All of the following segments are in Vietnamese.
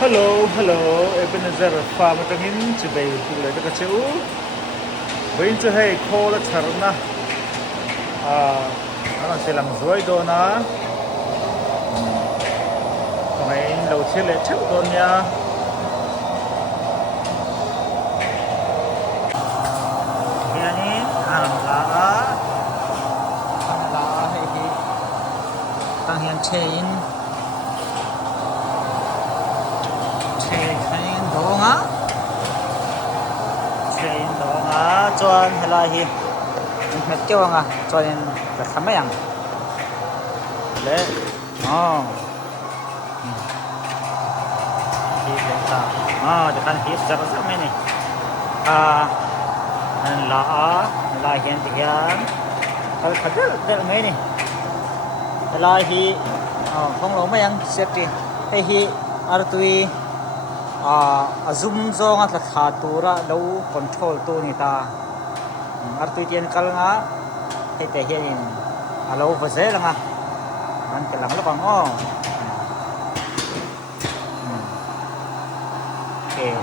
Hello, hello. Ebenezer farm tangin chibay pulay ta kachu. Bain chu hey call charna. Ano silang zoi do na. Ngayon lo chile chak do niya. Yanin ang laa. Ang laa hey hi. Tang hian chein. Chein do nga. Chein do nga chuan helai hi. Met tiêu nga chuan la thamai ang. Le. Oh. Để khăn hiếp ra rất mấy này là hiện hiện thật rất mấy này là hi không lâu mấy anh sẽ đi hay hi ở tuy zoom zo ngắt là khá tu ra đâu control tu người ta ở tuy tiền cal ngã hay thể hiện lâu vừa dễ là ngã anh cái lắm lúc bằng okay.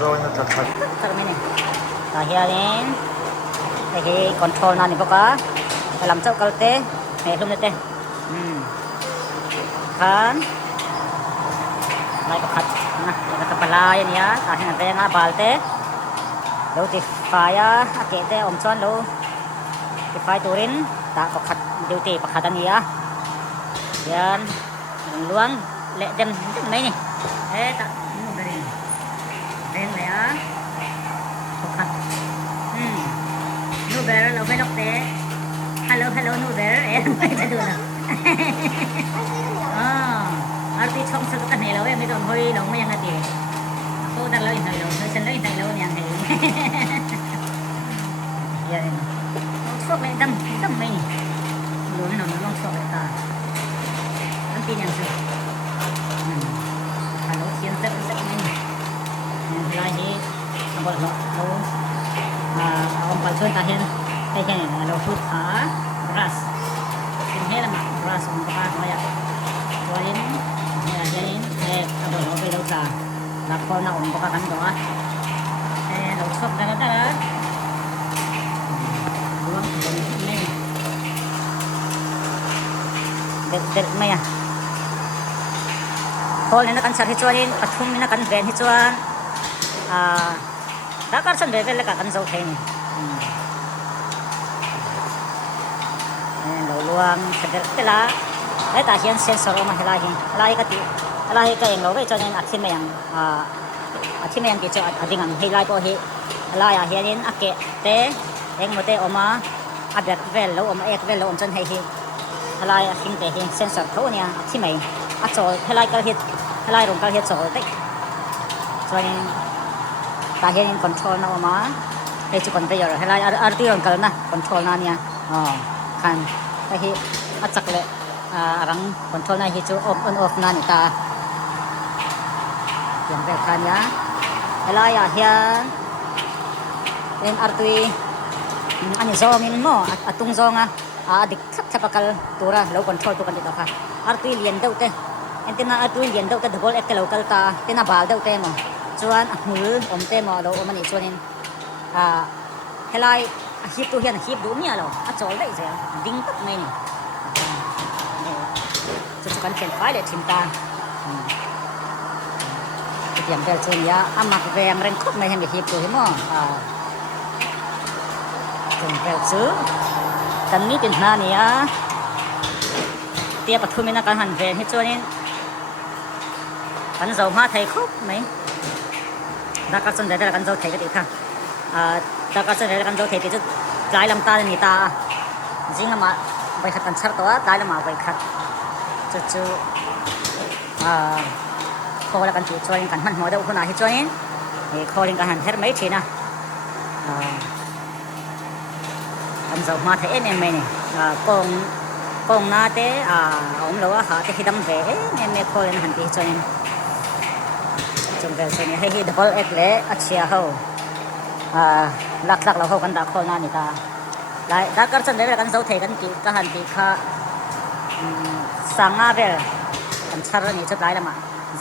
Zoom nó thật thật. Thật này. Hianin, cái control này bốc á, làm cho cái té, này luôn té. Kan, này bốc hạt, này kepala ini ya, tahin ada yang abal té. Lalu di fire, akeh té om chuan lalu di fire turin, tak bok hạt duty bok hatan ya. Yan, luang, lek dem này ni. Tak berin. Lên này á, bọc hạt, nu bear lâu phải đọc té, hello nu bear, em mới thấy được nào, arti trong sự cái này lâu em mới còn hơi lâu mới ăn được, cô đặt lâu lâu, tôi xin lâu lâu mới ăn được, vậy, suốt lại đâm mình, luôn nó long suốt lại ta, anh tin nhận chưa, hello xin rất mình. Lagi abang lo orang palsuan tahin lo food ras ini lah ras untuk apa ya kualin ya jadi abang lo beli dosa lapor nak untuk akan doa lo shop darah buang ini det maya kalau ini kan cari cuanin patung ini kan brand hicuan đã có sân về là cả căn dấu thế này đầu luang cái lá đấy ta hiện sensor mà lại cái em nói vậy cho nên akhir yang gitu adingan hilai po hi lại hiện ake te yang một te oma abet vel lo oma ek vel lo om chân hay hi lại akhir te hi sensor thâu nha akhir mày achol hilai cái hi hilai rong cái hi chol đấy cho nên tahin control na oma hay chu conveyor helai arti ron kal na control na niya kan tahi atsak le arang control na hi chu on off na ni ta yang ve kan ya helai hian en artui ani zong in mo atung zong adik thapakal tura low control tu kan dito ka artui lian deu te entina artui lian deu te double ek local ta tina bal deu te mo chuan hmul om te mo lo om ani chuanin helai hip tu hian hip du nia lo chol dei ze ding tak mai ni chu kan chen fai le thim ta tiam vel chen ya amak veng reng khop mai hem hip tu hi mo chen vel chu tan ni tin na ni tia pathumina kan han ven hi chuanin kan zo ma thai khop mai đã sân đấy là con dâu thấy cái gì không? Đã sân đấy là con dâu thấy cái chút trái làm ta thì ta riêng là mà vậy khát ăn sát đó, trái là mà vậy khát chú kho là con chú cho nên con mình hỏi đâu con nào hết cho nên thì kho nên con hàng hết mấy chuyện à con dâu mà thấy em này con na thế ông lâu hả thì đâm về em kho lên hàng tí cho nên trong về này hay double egg lẽ achia ho lắc lắc là hậu cần đã khôn na nita lại đã cắt chân đấy là cần dấu thể cần kỹ cái hành kỹ kha sang ngà về cần char ni chút lại là mà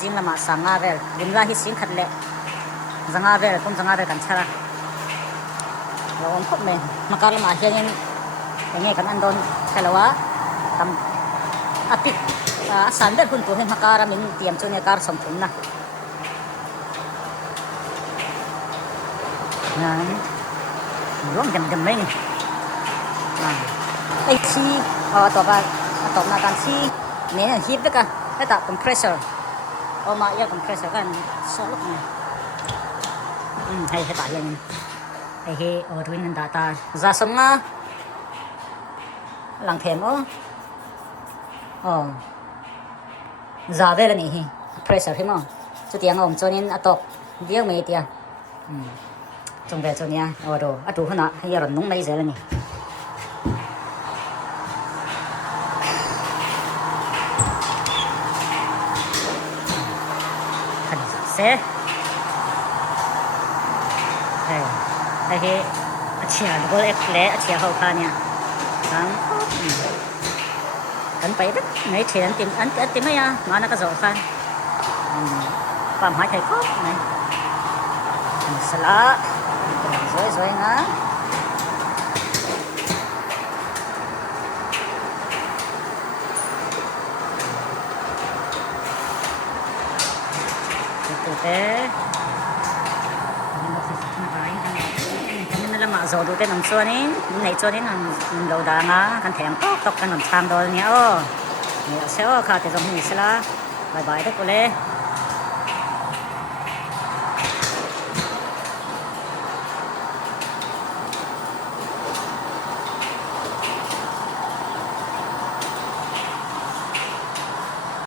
zing là mà sang ngà về lim la hi xin khát lệ sang ngà về cũng sang ngà về cần char rồi ông khóc mình mà cái là mà hiện yang nghe cần ăn đòn cái là quá tầm apik sản xuất hun tu hen makara mình tiêm cho nên car sống thun na luang jam mai ni ai si to na kan si ne hip de ka ta compressor ma ya compressor kan so lok ni hay ta yan ai he ruin nan data za som nga lang them za ve la ni hi pressure hi mo chu tiang om chonin atok diang mai tia trong về cho nha, đồ, đủ hơn ạ, hay là nung mấy giờ lên nhỉ? Hành xe, đây, chia đồ ép lẽ, chia hậu pha nha, anh phải đấy, mấy chị anh tìm mấy à, mà nó có dầu pha, làm hai thầy cốt này, salad. Rồi nga itu teh kami nila mazo dute nang suanin nai suanin nang lo da nga kan thèm tok kan nang chang dol nia o ni seo kha te jong ni sala bye bye de kule